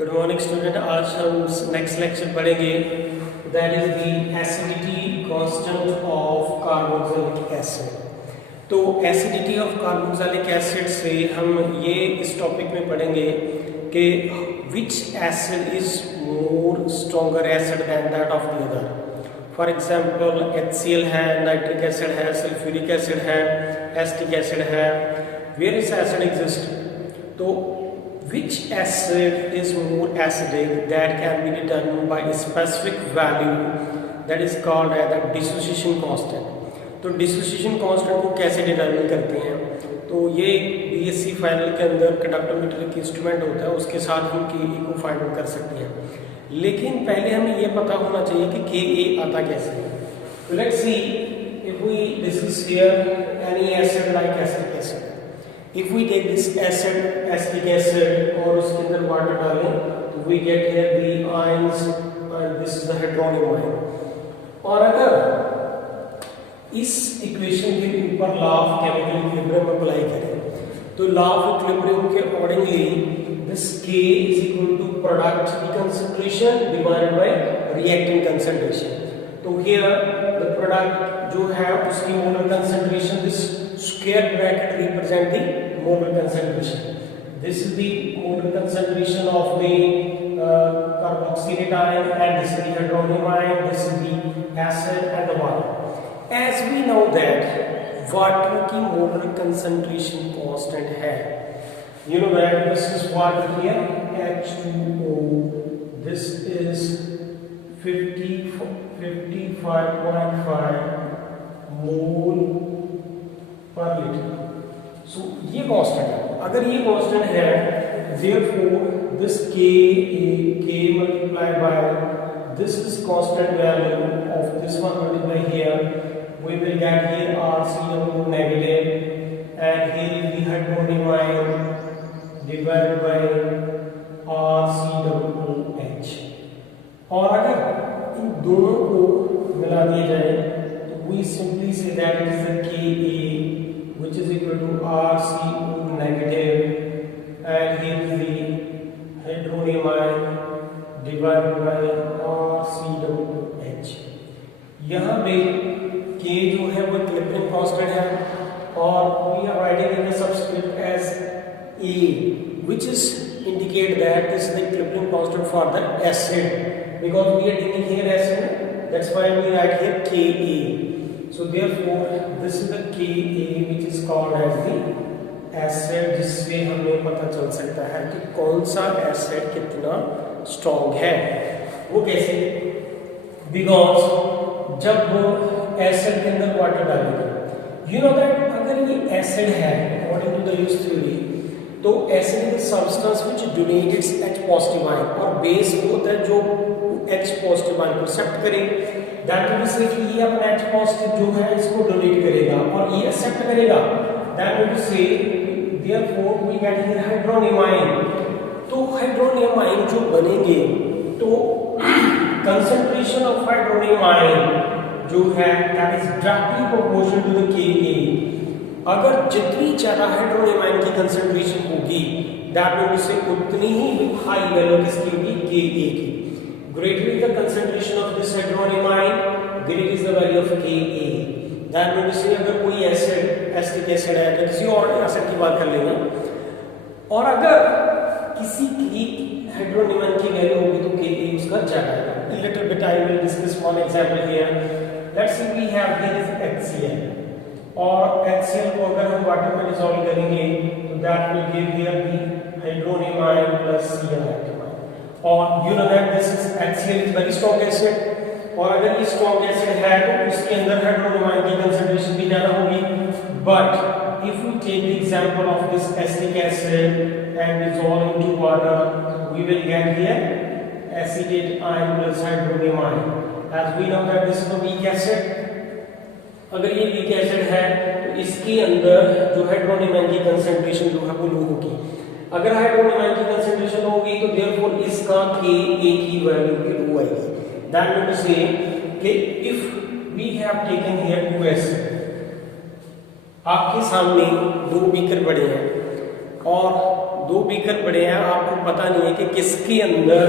Good morning student. आज हम next lecture पढ़ेंगे, that is the acidity constant of carboxylic acid. तो acidity of carboxylic acid से हम ये इस टॉपिक में पढ़ेंगे कि which acid is more stronger acid than that of the other. For example HCl है, नाइट्रिक एसिड है, सल्फ्यूरिक एसिड है, एसिटिक एसिड है, वेरियस एसिड एग्जिस्ट। तो which acid is more acidic, that can be determined by a specific value that is called as the dissociation constant। तो dissociation constant को कैसे डिटरमिन करते हैं? तो ये BSc फाइनल के अंदर कंडक्टोमीटर एक इंस्ट्रूमेंट होता है, उसके साथ हम Ka को फाइंड आउट कर सकते हैं। लेकिन पहले हमें ये पता होना चाहिए कि Ka आता कैसे है। तो let's see if we discuss here any acid like acetic acid। If we take this acid, acetic acid, और उसके अंदर वाटर डालें तो we get here the ions and this is the hydronium ion। और अगर इस इक्वेशन के ऊपर law of chemical equilibrium apply करें तो लॉ ऑफ इक्विलिब्रियम के accordingly this K is equal to product concentration divided by reactant concentration। तो here the product जो है उसकी molar concentration, this square bracket represent the molar concentration. This is the molar concentration of the carboxylate ion and this is the hydronium ion, this is the acid and the water। As we know that water की molar concentration constant है, you know that this is water here H2O, this is 55.5 मोल पर लीटर। सो ये कांस्टेंट है। अगर ये कांस्टेंट है, therefore this K multiplied by this is constant value of this one multiplied here, we will get here RCO negative and here is the hydronium ion divided by RCOOH। और अगर इन दोनों को मिला दिया जाए तो we simply say that it is the Ka which is equal to RCO negative and here is the hydronium ion divided by RCOOH। यहाँ पे K जो है वो इक्विलिब्रियम कांस्टेंट है और we are writing in the subscript as A which is indicate that this is the equilibrium constant for the acid because we are taking here acid, that's why we write here Ka। so therefore this is the Ka which is called as the acid, जिससे हमें पता चल सकता है कि कौन सा एसिड कितना स्ट्रॉन्ग है। वो कैसे? बिकॉज जब एसिड के अंदर वाटर डालेंगे, यू नो दैट अगर ये एसिड है according to the use theory, तो acid is substance which donate its H positive ion और बेस वो होता है जो H पॉजिटिव आयन को एक्सेप्ट करे। दैट मींस कि ये अपना H पॉजिटिव जो है इसको डोनेट करेगा और ये एक्सेप्ट करेगा। That means say therefore we get here hydronium ion. तो हाइड्रोनियम आयन जो बनेंगे तो कंसंट्रेशन ऑफ हाइड्रोनियम आयन जो है that is directly proportional to the Ka। अगर जितनी ज्यादा हाइड्रोनियम आयन की कंसंट्रेशन होगी दैट मींस से उतनी ही हाई वैल्यू किसकी होगी? Ka की। Greater is the concentration of this hydronium ion, greater is the value of Ka। That means say अगर कोई एसिड एसिटिक एसिड है तो किसी और एसिड की बात कर लेंगे, और अगर किसी की हाइड्रोनियम आयन की वैल्यू होगी तो Ka उसका ज्यादा है। Little bit I will discuss one example here. Let's see we have here is HCl और HCl को अगर हम वाटर में डिसॉल्व करेंगे तो that will give here the hydronium ion plus Cl ion. और you know that this is HCl is very strong acid और अगर ये स्ट्रांग एसिड है तो उसके अंदर हाइड्रोनियम आयन की कंसंट्रेशन भी ज्यादा होगी। But if we take the example of this acetic acid and dissolve into water we will get here acetate ion plus hydronium ion. As we know that this is a weak acid. अगर ये weak acid है तो इसके अंदर जो hydronium ion की कंसंट्रेशन जो है वो लो होगी। अगर हाइड्रोनियम आयन की कंसंट्रेशन होगी तो देयरफॉर इसका Ka की वैल्यू भी लो आएगी। दैट मींस टू से कि if we have taken here two acid, आपके सामने दो बीकर पड़े हैं और दो बीकर पड़े हैं, आपको पता नहीं है कि किसके अंदर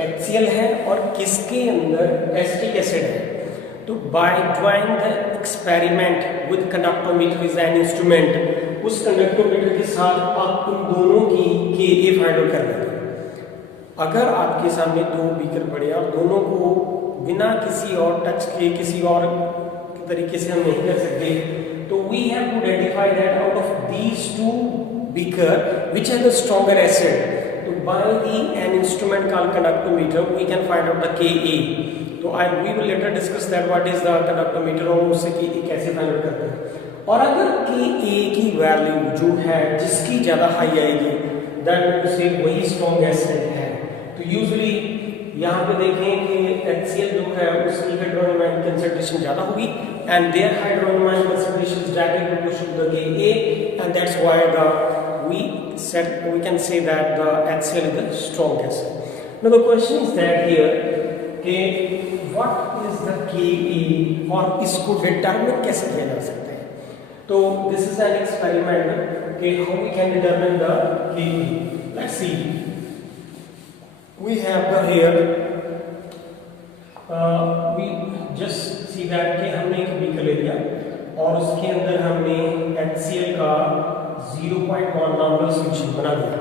HCl है और किसके अंदर एसिटिक एसिड है। तो by drawing the experiment with conductometer is an instrument, उस कंडक्टोमीटर के साथ आप इन दोनों की Ka फाइंड आउट कर लेते हैं। अगर आपके सामने दो बीकर पड़े और दोनों को बिना किसी और टच के, किसी और तरीके से हम नहीं कर सकते, तो we have to identify that out of these two beaker which have the stronger acid. तो by the an instrument called conductometer we can find out the Ka। तो we will later discuss that what is the conductometer और उससे Ka कैसे find out करते हैं। और अगर Ka की वैल्यू जो है जिसकी ज्यादा हाई आएगी दैट से वही स्ट्रॉन्ग एसिड है। तो यूजुअली यहाँ पे देखें कि HCl जो है उसकी हाइड्रोनियम कंसंट्रेशन ज्यादा होगी and their hydronium concentration is directly proportional to the Ka, and that's why we can say that the HCl is the strong acid. Now the question is that here कि what is the Ka और इसको डिटरमिन कैसे किया जा सकता है। तो this is an experiment कि how we can determine the Ka. Let's see. We have here we just see that कि हमने एक बीकर ले लिया और उसके अंदर हमने HCl का 0.1 नॉर्मल सॉल्यूशन बना दिया।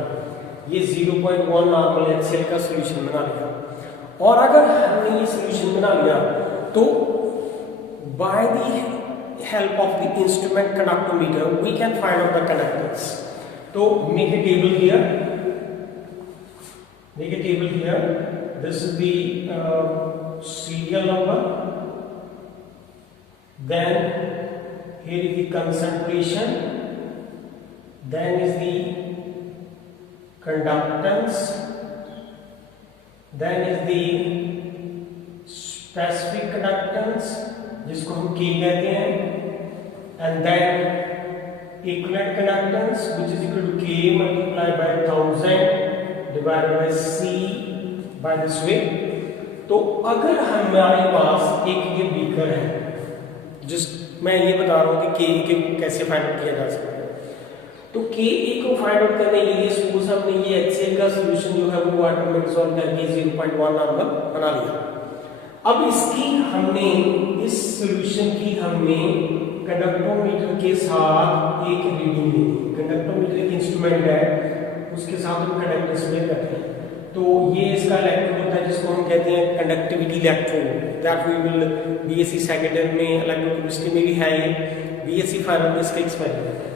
ये 0.1 नॉर्मल HCl का सॉल्यूशन बना लिया और अगर हमने ये सॉल्यूशन बना लिया तो by the help of the instrument conductometer we can find out the conductance. तो make a table here, this is the serial number, then here is the concentration, then is the conductance, then is the specific conductance जिसको हम K कहते हैं, and then equivalent conductance which is equal to K multiplied by 1000 divided by C by this way। तो अगर हमारे पास एक ये बीकर है, जिस मैं ये बता रहा हूँ कि Ka कैसे फाइंड आउट किया जा सकता है। तो Ka को फाइंड आउट करने के लिए सपोज हमने ये HCl का सॉल्यूशन जो है वो वाटर में डिसॉल्व करके 0.1 नॉर्मल बना लिया। अब इसकी हमने इस सॉल्यूशन की हमने कंडक्टोमीटर के साथ एक रीडिंग ली। कंडक्टोमीटर एक इंस्ट्रूमेंट है, उसके साथ हम कंडक्टेंस में करते हैं। तो ये इसका इलेक्ट्रोड होता है जिसको हम कहते हैं conductivity electrode, that we will BSc second year में इलेक्ट्रोकेमिस्ट्री में भी है, ये बीएससी फाइनल में इसका एक्सपेरिमेंट है।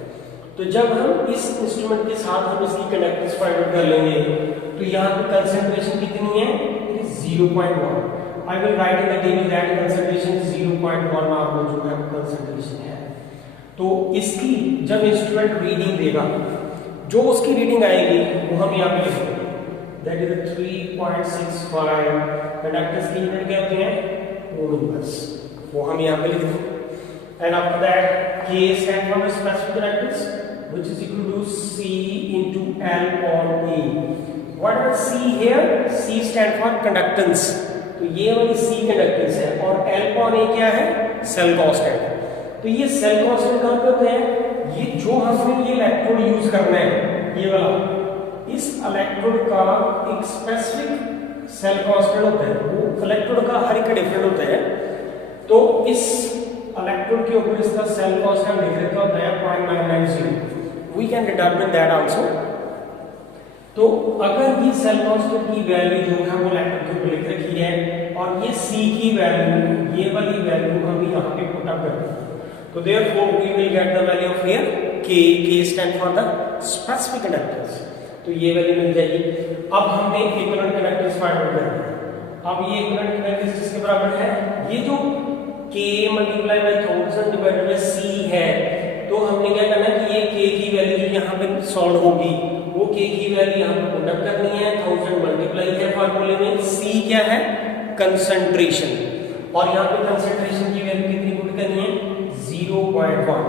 तो जब हम इस इंस्ट्रूमेंट के साथ हम इसकी कंडक्टेंस फाइंड आउट कर लेंगे तो यहाँ पे कंसंट्रेशन कितनी है, it is 0.1। I will right in the table that concentration 0.1 नॉर्मल जो है कंसंट्रेशन है। तो इसकी जब इंस्ट्रूमेंट रीडिंग देगा, जो उसकी रीडिंग आएगी वो हम यहाँ पे लिखेंगे, दैट इज 3.65। कंडक्टेंस की यूनिट क्या होती है, ओम इनवर्स, वो हम यहाँ पे लिख देंगे। And after that K stand for the specific conductance which is equal to C into L upon A. What is C here? C stand for conductance, तो ये वाली C कंडक्टेंस है और L upon A क्या है, cell constant है। तो ये सेल कांस्टेंट कहाँ पे होते हैं, ये जो हमने ये इलेक्ट्रोड यूज करना है ये वाला, इस इलेक्ट्रोड का एक स्पेसिफिक सेल कांस्टेंट होता है, वो इलेक्ट्रोड का हर एक डिफरेंट होता है। तो इस इलेक्ट्रोड के ऊपर इसका सेल कांस्टेंट लिख रखा होता है 0.990। We can determine that also. तो अगर ये सेल कांस्टेंट की वैल्यू जो है वो इलेक्ट्रोड के ऊपर लिख रखी है और ये C की वैल्यू, ये वाली वैल्यू हम यहाँ पे पुट अप करते हैं, तो therefore we will get the value of here K stand for the specific conductance. तो ये वैल्यू मिल जाएगी। अब हमने इक्विवेलेंट कंडक्टेंस फाइंड आउट करना है। अब ये इक्विवेलेंट कंडक्टेंस किसके बराबर है, ये जो K multiply by 1000 divided bye C है, तो हमने क्या करना है कि ये K की वैल्यू जो यहाँ पे सॉल्व होगी वो K की वैल्यू यहाँ पे पुट अप करनी है। 1000 मल्टीप्लाई है फार्मूले में, C क्या है, कंसंट्रेशन, और यहाँ पे कंसंट्रेशन की वैल्यू कितनी पुट करनी है, 0.1।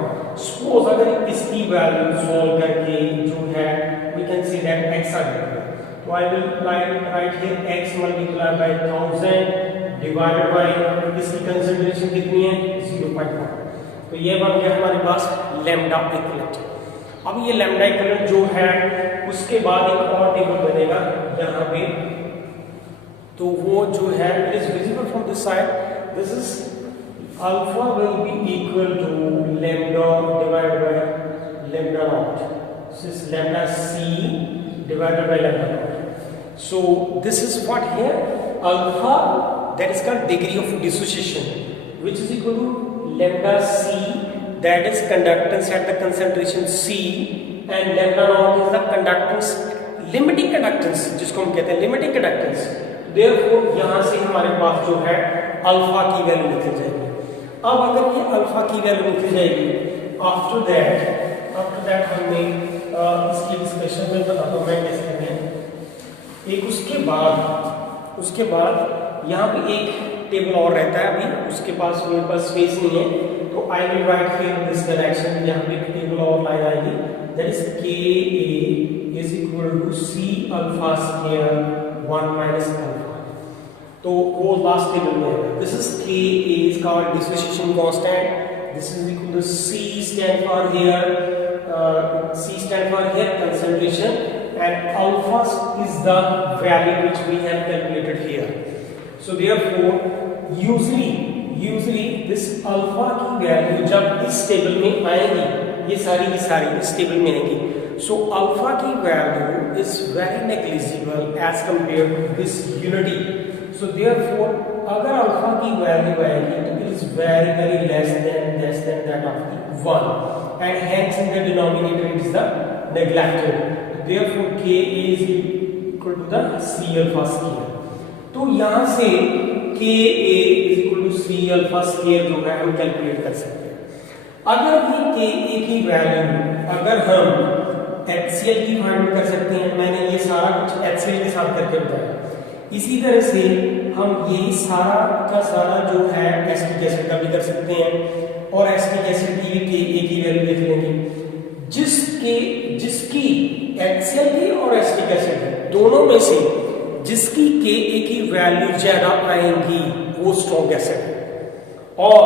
सपोज अगर इसकी वैल्यू सॉल्व करके जो है we can see that x आ जाएगा, तो I will write here x multiply by 1000 divided by इसकी कंसंट्रेशन कितनी है, 0.1। तो ये बन गया हमारे पास लैम्डा इक्विवेलेंट। अब ये लैम्डा इक्विवेलेंट जो है उसके बाद एक और टेबल बनेगा यहाँ पे, तो वो जो है it is visible from this side. This is alpha will be equal to lambda divided by lambda not. This is lambda C divided by lambda not. So this is what here alpha, that is called degree of dissociation, which is equal to lambda c, that is conductance at the concentration C, and lambda naught is the conductance, limiting conductance जिसको हम कहते हैं limiting conductance. Therefore यहाँ से हमारे पास जो है अल्फा की वैल्यू निकल जाएगी. अब अगर ये अल्फा की वैल्यू निकल जाएगी, आफ्टर दैट हमने इसकी डिस्कशन में बताता हूँ मैं कैसे करें. एक उसके बाद यहाँ पे एक टेबल और रहता है. अभी उसके पास मेरे पास स्पेस नहीं है, तो I will write here this direction. यहाँ पे एक टेबल और लाइन आएगी, that is K A is equal to C alpha square 1 minus alpha. तो वो लास्ट टेबल में है. This is K A is called dissociation constant. This is equal to C stand for here concentration, and alpha is the value which we have calculated here. So therefore usually this alpha की वैल्यू जब इस टेबल में आएगी, ये सारी की सारी इस टेबल में आएगी, so alpha की value is very negligible as compared to this unity. So therefore अगर alpha की वैल्यू आएगी तो it is very less than that of the 1, and hence in the denominator it is the neglected. Therefore Ka is equal to the C alpha square. तो यहाँ से Ka is equal to C alpha square जो है हम कैलकुलेट कर सकते हैं. अगर भी Ka की वैल्यू अगर हम HCl की फाइंड कर सकते हैं, मैंने ये सारा कुछ HCl के साथ करके बताया. इसी तरह से हम यही सारा का सारा जो है एसिटिक एसिड का भी कर सकते हैं, और एसिटिक एसिड की भी Ka की वैल्यू देख लेंगे. जिसकी HCl की और एसिटिक एसिड दोनों में से जिसकी Ka की वैल्यू ज्यादा आएंगी वो स्ट्रॉन्ग एसिड है. और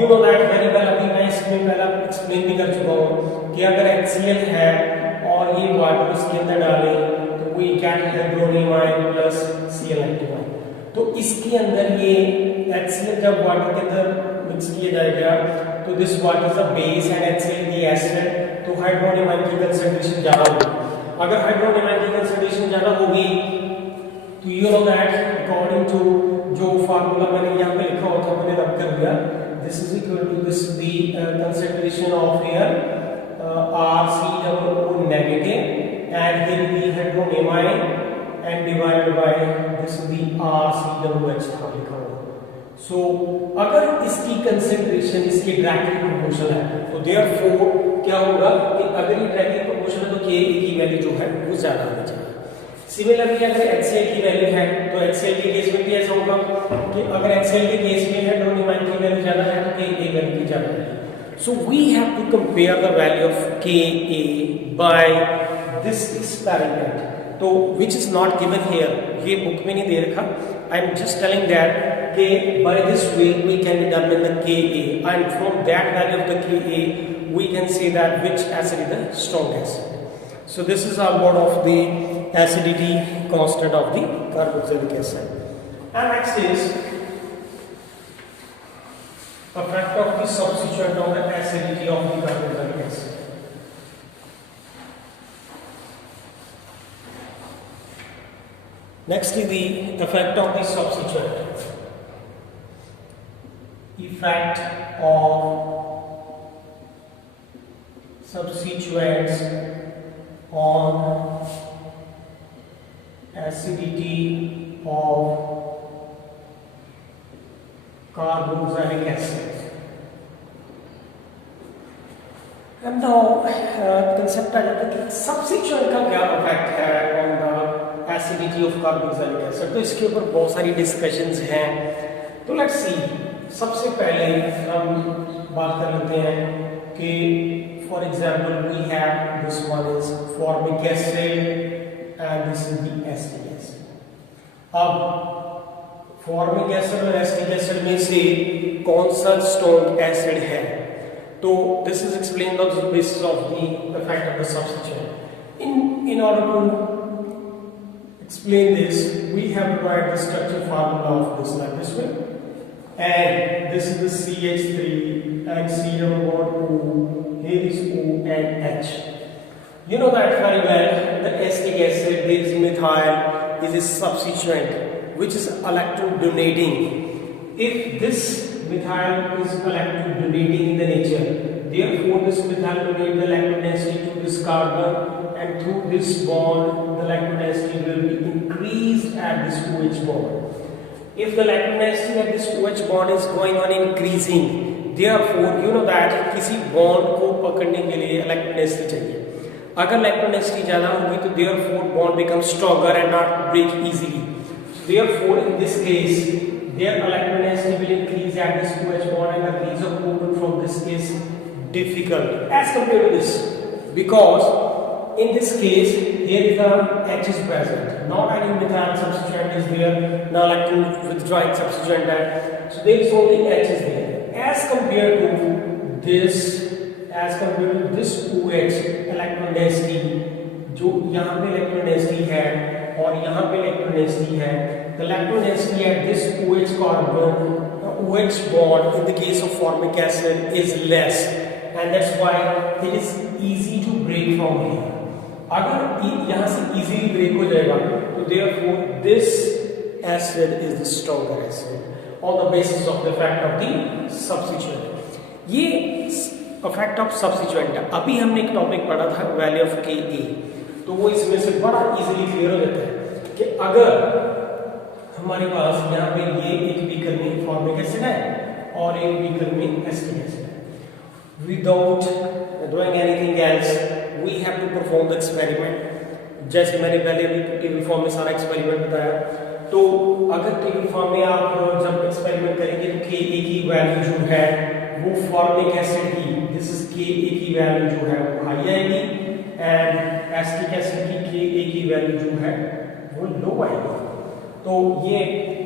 you know that very well, अभी मैं इसमें पहला एक्सप्लेन भी कर चुका हूँ कि अगर HCl है और ये वाटर उसके अंदर डालें तो we get hydronium plus Cl active. तो इसके अंदर ये HCl जब वाटर के अंदर मिक्स किया जाएगा तो this water is a base and HCl की एसिड, तो हाइड्रोनियम आयन की कंसंट्रेशन ज्यादा होगी. अगर हाइड्रोनियम आयन की कंसंट्रेशन ज्यादा होगी तो you know that according to जो फार्मूला मैंने यहाँ पे लिखा होता मैंने रब कर दिया, this is equal to this the concentration of air RC negative and here the hydronium ion and divided by this is the RCOH था लिखा हुआ. So अगर इसकी कंसेंट्रेशन इसके डायरेक्टली प्रोपोर्शनल है तो therefore क्या होगा कि अगर ये डायरेक्टली प्रोपोर्शनल है तो Ka की वैल्यू जो है वो ज्यादा होनी चाहिए. सिमिलरली अगर HCl की वैल्यू है तो HCl के केस में भी ऐसा होगा कि अगर HCl के केस में हाइड्रोनियम आयन की वैल्यू ज्यादा है तो Ka की वैल्यू ज्यादा है. So we have to compare the value of Ka by this experiment, तो which is not given here. ये बुक में नहीं दे रखा. I am just telling that कि by this way we can determine the Ka, and from that value of the Ka we can say that which acid is the strongest. So this is our word of the acidity constant of the carboxylic acid. And next is effect of the substituent on the acidity of the carboxylic acid. Next is the effect of the substituent. Effect of substituents on acidity of carboxylic acid. And now concept आ जाता है कि substituent का क्या effect है on the acidity of carboxylic acid. तो इसके ऊपर बहुत सारी discussions हैं. तो let's see. सबसे पहले हम बात कर लेते हैं कि for example we have this one is formic acid and this is the acetic acid. अब फॉर्मिक एसिड और एसिटिक एसिड में से कौन सा स्ट्रॉन्ग एसिड है? So this is explained on the basis of the effect of the substituent. In order to explain this, we have provided the structure formula of this like this way. And this is the CH3 and C double bond O. Here is O and H. You know that very well. The acetic acid, there is methyl, is a substituent which is electron donating. If this methyl is electron donating in the nature, therefore this methyl donates the electron density to this carbon, and through this bond the electron density will be increased at this OH bond. If the electron density at this OH bond is going on increasing, therefore you know that किसी bond को पकड़ने के लिए electron density चाहिए. अगर electron density ज़्यादा होगी तो therefore bond becomes stronger and not break easily. Therefore in this case, their electron density will increase at this OH bond, and the release of proton from this is difficult as compared to this, because in this case here is the H is present, not any methyl substituent is there, no electron withdrawing substituent that, so there is only H is there as compared to this OH electron density जो यहाँ पे electron density है और यहाँ पे electron density है. The electron density at this OH carbon, OH bond in the case of formic acid is less, and that's why it is easy to break from here. अगर यहाँ से easily break हो जाएगा तो therefore this acid is the stronger acid on the basis of the effect of the substituent. ये effect of substituent है. अभी हमने एक टॉपिक पढ़ा था value of Ka, तो वो इसमें से बड़ा easily clear हो जाता है कि अगर हमारे पास यहाँ पे ये एक बीकर में फॉर्मिक एसिड है और एक बीकर में एसिटिक एसिड है. Without doing anything else, we have to perform the experiment. जैसे मैंने पहले भी टेबल फॉर्म में सारा एक्सपेरिमेंट बताया, तो अगर टेबल फॉर्म में आप जब एक्सपेरिमेंट करेंगे तो Ka की वैल्यू जो है वो फॉर्मिक एसिड की, दिस इज Ka की वैल्यू जो है वो हाई आएगी, एंड एसिटिक एसिड की Ka की वैल्यू जो है वो लो आएगी. तो ये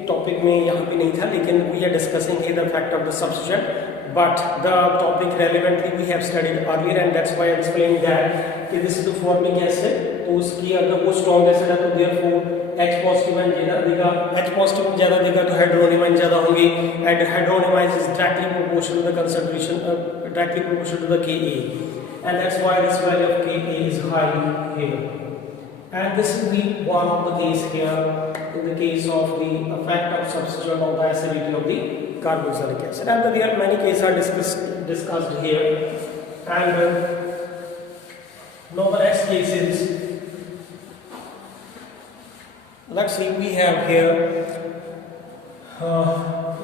टॉपिक में यहाँ पे नहीं था, लेकिन we are discussing the effect of the substituent, but the topic relevantly we have studied earlier, and that's why I explain that कि this is the formic acid. तो उसकी अगर वो स्ट्रॉन्ग एसिड है तो देयरफॉर H पॉजिटिव आयन ज़्यादा देगा, H positive ज़्यादा देगा तो हाइड्रोनियम आयन ज़्यादा होंगे, and hydronium ion is directly proportional to the concentration, directly proportional to the Ka, and that's why this value of Ka is high here. And this is the one of the case here in the case of the effect of substituent on the acidity of the carboxylic acid, and there are many cases are discussed here. And now the next case is, let's see, we have here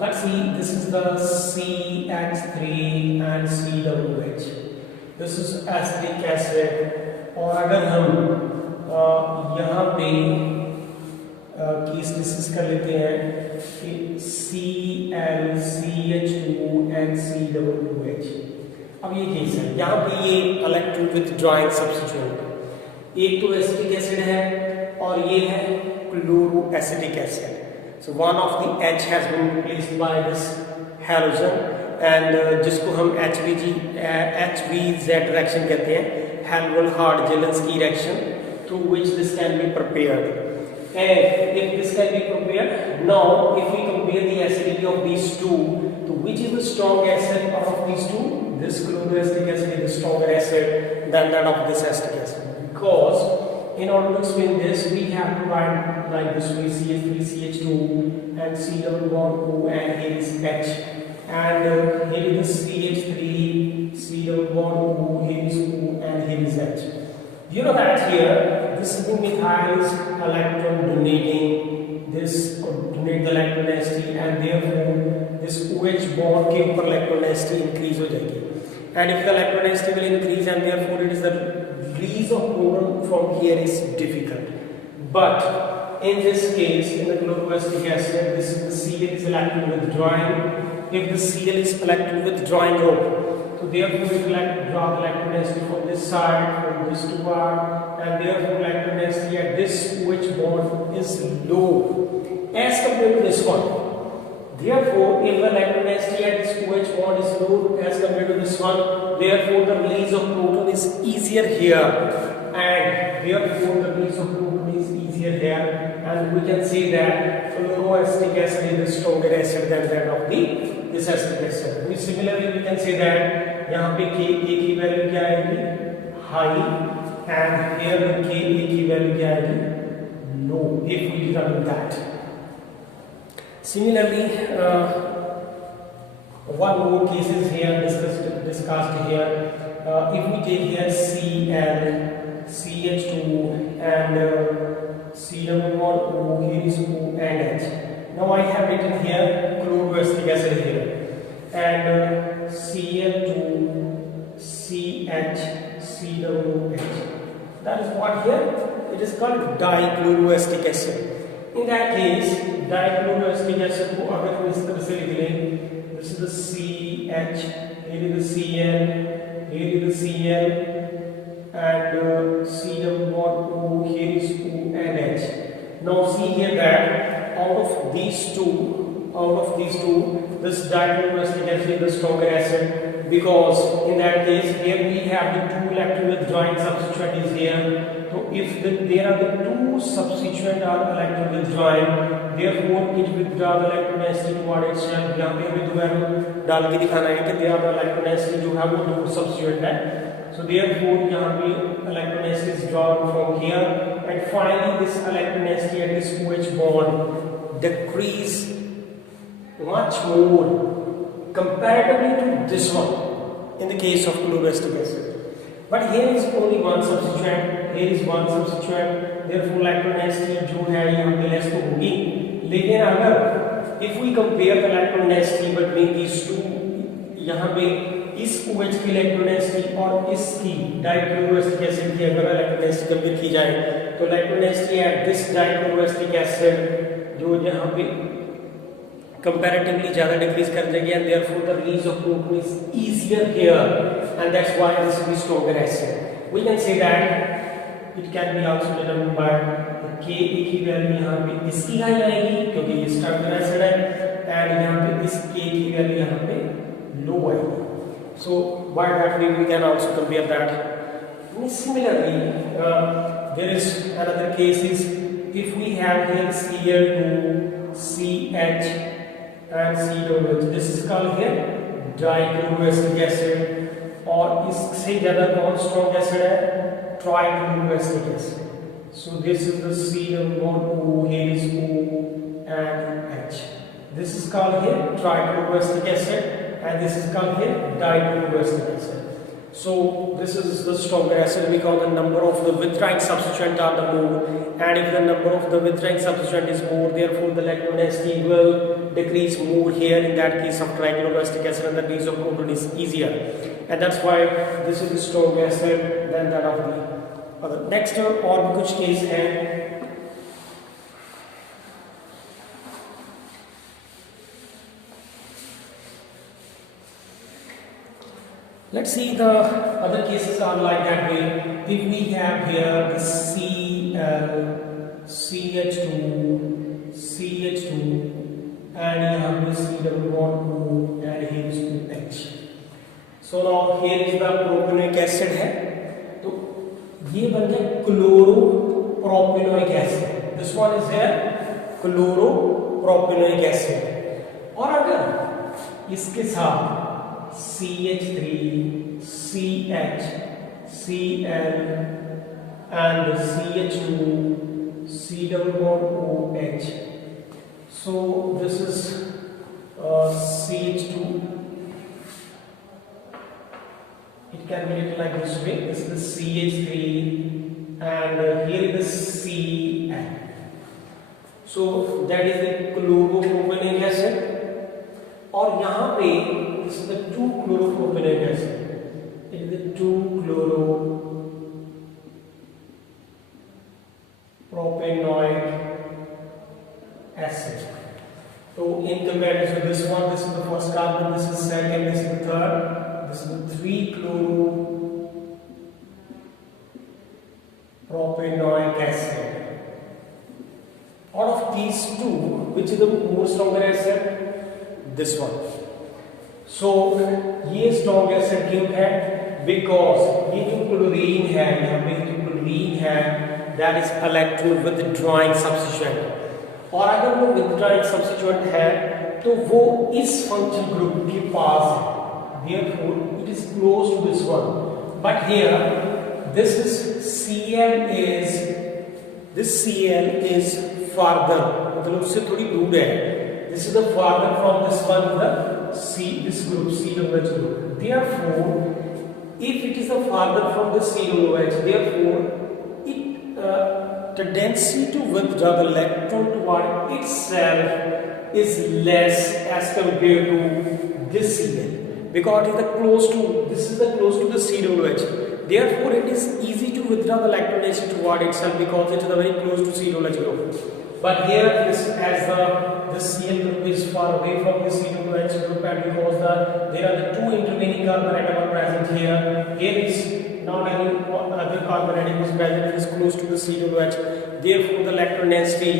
let's see, this is the CH3 and COOH. This is acetic acid. और अगर हम यहाँ पे case discuss कर लेते हैं कि ClCH2 and C2H. अब ये केस है, यहाँ पे ये इलेक्ट्रॉन विथड्रॉइंग सब्स्टिट्यूएंट, एक तो एसिटिक एसिड है और ये है chloroacetic acid. So one of the H has been replaced by this halogen, and जिसको हम HVZ रिएक्शन कहते हैं, Helmholtz-Jelinski reaction, through which this can be prepared. And if this can be prepared, now if we compare the acidity of these two, to which is the strong acid out of these two? This chloroacetic acid is the stronger acid than that of this acetic acid. Because in order to explain this, we have to write like this way: CH3, CH2, and C double bond O, and here is H, and here is CH3, C double bond O, here is O, and here is H. You know that here this is the methyl is electron donating, this donate the electron density, and therefore this OH bond के ऊपर electron density increase हो जाएगी, and if the electron density will increase, and therefore it is the release of proton from here is difficult. But in this case, in the chloroacetic acid, this is the Cl is electron withdrawing. If the Cl is electron withdrawing group, so therefore we will draw the electron density from this side, from this to part, and therefore electron density at this OH bond is low as compared to this one. Therefore, if the electron density at this OH bond is low as compared to this one, therefore the release of proton is easier here, and therefore the release of proton is easier here, and we can say that fluoroacetic acid is a stronger acid than that of this acetic acid. Similarly, we can say that यहाँ पे Ka की वैल्यू क्या आएगी, high, and here the Ka की वैल्यू क्या आएगी, लो, if we determine that. Similarly, one more case is here discussed here. If we take here Cl, CH2 and CH4O, here is O and H. Now I have written here chloroacetic acid here, and Cl2 CH COOH. That is what here it is called dichloroacetic acid. In that case, dichloroacetic acid को अगर हम इस तरह से लिख लें, this is the CH, here is the Cl, here is the Cl, and CH4O, here is O and H. Now see here that out of these two, this dichloroacetic acid is the stronger acid, because in that case here we have the two electron withdrawing substituent is here. So if there are the two substituent are electron withdrawing, therefore it withdraw the electron density toward itself. यहाँ पे हमें दो एरो डाल के दिखाना है कि there are electron density जो है वो दो substituent है. So therefore यहाँ पे electron density is drawn from here, and finally this electron density at this OH bond decrease much more comparatively to this one in the case of chloroacetic acid. But here is only one substituent, therefore electron density जो है यहाँ पे less तो होगी. लेकिन अगर if we compare the electron density between these two, यहाँ पे इस OH की इलेक्ट्रॉन डेंसिटी और इसकी डाइक्लोरोएसिटिक एसिड की अगर इलेक्ट्रॉन डेंसिटी कंपेयर की जाए, तो electron density at this dichloroacetic acid जो यहाँ पे comparatively ज्यादा डिक्रीज कर जाएगी, and therefore the release of proton is easier here, and that's why this is the stronger acid. We can say that it can be also determined by Ka की वैल्यू यहाँ पे इसकी हाई आएगी क्योंकि ये स्ट्रक्चर एसिड है, एंड यहाँ पे इस K की वैल्यू यहाँ पे लो आएगी. So by that way we can also compare that. Similarly, there is another case is if we have here Cl2 CH and COOH, this is called here dichloroacetic acid, और इससे ज़्यादा कौन स्ट्रॉन्ग एसिड है, trichloroacetic acid. So this is the CH4O, here is O and H. This is called here trichloroacetic acid, and this is called here dichloroacetic acid. So this is the stronger acid because the number of the withdrawing substituent are the more, and if the number of the withdrawing substituent is more, therefore the electron density will decrease more here in that case of trichloroacetic acid, and the release of proton is easier, and that's why this is the stronger acid than that of the other. Next और भी कुछ केस है. Let's see the other cases are like that way. If we have here the Cl, CH2, and यहाँ पे CH4O, and here is OH. So now here is the propanoic acid है, तो ये बन गया chloro-propanoic acid. This one is here chloro-propanoic acid. और अगर इसके साथ CH3, CH, Cl and CH2, CH4OH. So this is CH2. It can be written like this way. This is the CH3 and here is the Cl. So that is the chloropropanoic acid. और यहाँ पे this is the 2-chloropropanoic acid. It is the 2-chloropropanoic acid. So in comparison to this one, this is the first carbon, this is second, this is the third, this is the 3-chloropropanoic acid. Out of these two, which is the more stronger acid? this one. So ये strong acid क्यों है? Because ये जो chlorine है, यहाँ पे जो chlorine है, that is electron withdrawing substituent. और अगर वो withdrawing substituent है, तो वो इस functional group के पास है. Therefore, it is close to this one. But here, this Cl is farther. मतलब उससे थोड़ी दूर है. This is the farther from this one, this group, COOH group. Therefore, if it is the farther from the COOH, therefore, tendency to withdraw the electron toward itself is less as compared to this Cl. Because this is the close to the COOH. Therefore, it is easy to withdraw the electron density toward itself because it is very close to COOH group. But here, this Cl group is far away from the COOH group, and because there are the two intervening carbon atom are present here. Here is not any other carbon atom is present. It is close to the COOH. Therefore, the electron density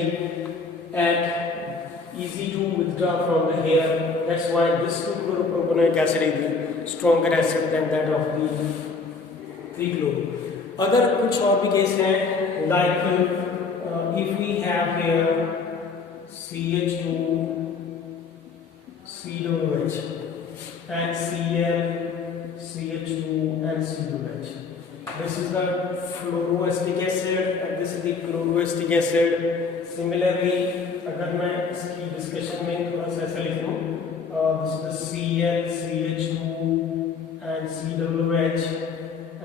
easy to withdraw from the here. That's why this 2-chloropropanoic acid is stronger acid than that of the 3-chloro. अगर कुछ और भी केस हैं, like if we have here CH2, COOH and Cl, CH2 and COOH. This is the fluoroacetic acid and this is the chloroacetic acid. Similarly, अगर मैं इसकी डिस्कशन में थोड़ा सा ऐसा लिख दूँ, this is the Cl, CH2 and COOH,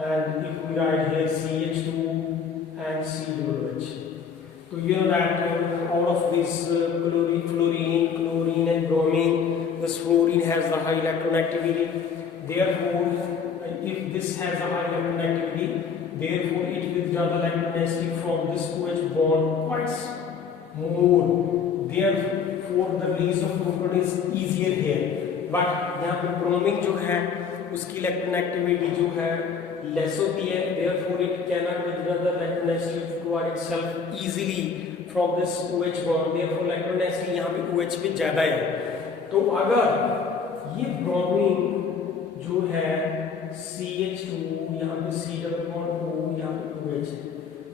and if we write here CH2 and COOH. So you know that out of this fluorine, chlorine and bromine, this fluorine has the high electronegatividity. Therefore, if this has a high electronegatividity, therefore it withdraws the electron density from this OH bond quite more. Therefore, the release of proton is easier here. But यहाँ पे bromine जो है उसकी electronegatividity जो है less होती है. Therefore, it cannot withdraw the electron density toward itself easily from this OH bond. Therefore, electron density यहाँ पे OH पे ज़्यादा है. तो अगर ये bromine जो है CH2 यहाँ पे C डबल बॉन्ड O यहाँ पे OH,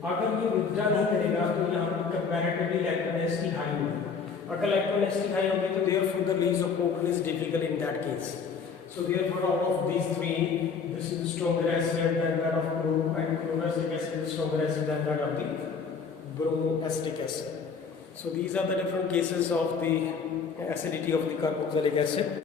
अगर ये विथड्रॉ नहीं करेगा तो यहाँ पे कंपैरेटिवली इलेक्ट्रॉन डेंसिटी हाई होगी. अगर इलेक्ट्रॉन डेंसिटी हाई होगी तो therefore the release of proton is difficult in that case. So therefore, out of these three, this is stronger acid than that of chloro, and chloroacetic acid is stronger acid than that of the bromoacetic acid. So these are the different cases of the acidity of the carboxylic acid.